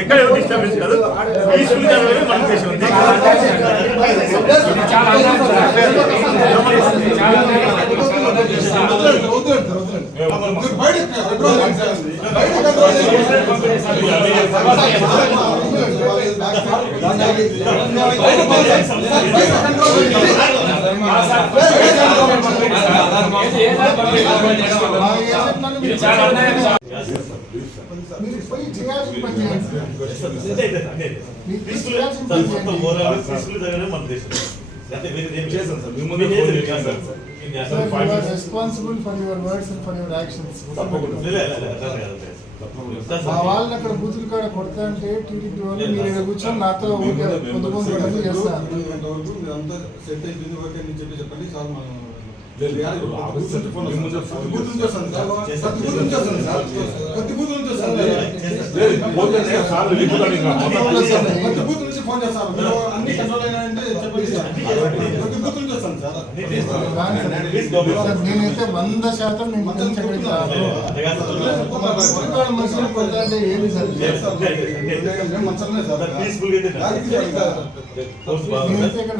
ఎక్కడ డిస్టర్బెన్స్ కాదు మనం చేసి ఉంది responsible for your words and for your actions. వాళ్ళని అక్కడ బూతులు కాడ కొడతా అంటే టీడీపీ వాళ్ళు మీరు ఇక్కడ కూర్చొని నాతో పొద్దుకొని చేస్తాను. చెప్పండి సార్ మనం నేనైతే 100% మనుషులు కొడతా అంటే ఏంటి సార్ నేనైతే ఇక్కడ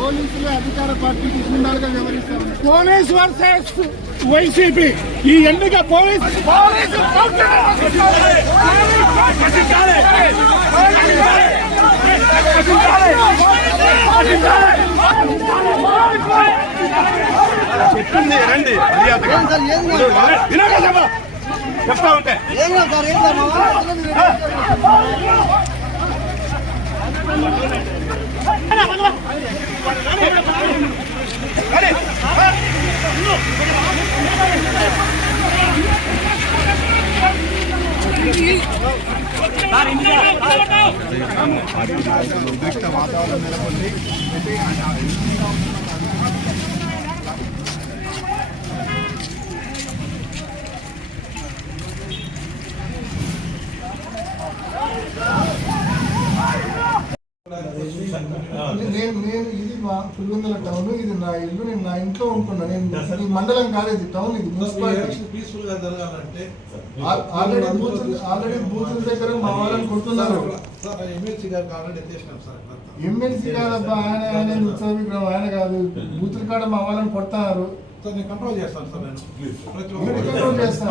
పోలీసులు అధికార పార్టీకి గుండాలుగా వ్యవహరిస్తారు. పోలీస్ వర్సెస్ వైసీపీ ఈ ఎన్నిక పోలీసు చెప్తుంది రండి చెప్తా ఉంటే వాతావరణం నెలకొంది. ఇది మా పులివెందుల టౌన్, ఇది నా ఇల్లు, నేను నా ఇంట్లో ఉంటున్నా. నేను ఈ మండలం కాదు, ఇది టౌన్, ఇది మున్సిపాలిటీ. పీస్ఫుల్ గా జరగాలంటే ఆల్రెడీ బూతుల దగ్గర మా వాళ్ళని కొడుతున్నారు. ఎమ్మెల్సీ గారికి ఆల్రెడీ ఎత్తేసినాం సార్. ఎమ్మెల్సీ కాదబ్బా, ఆయన ఉత్సవ విగ్రహం ఆయన కాదు. బూతుల కాడ మా వాళ్ళని కొడుతున్నారు. నేను కంట్రోల్ చేస్తాను సార్. నేను కంట్రోల్ చేస్తాను.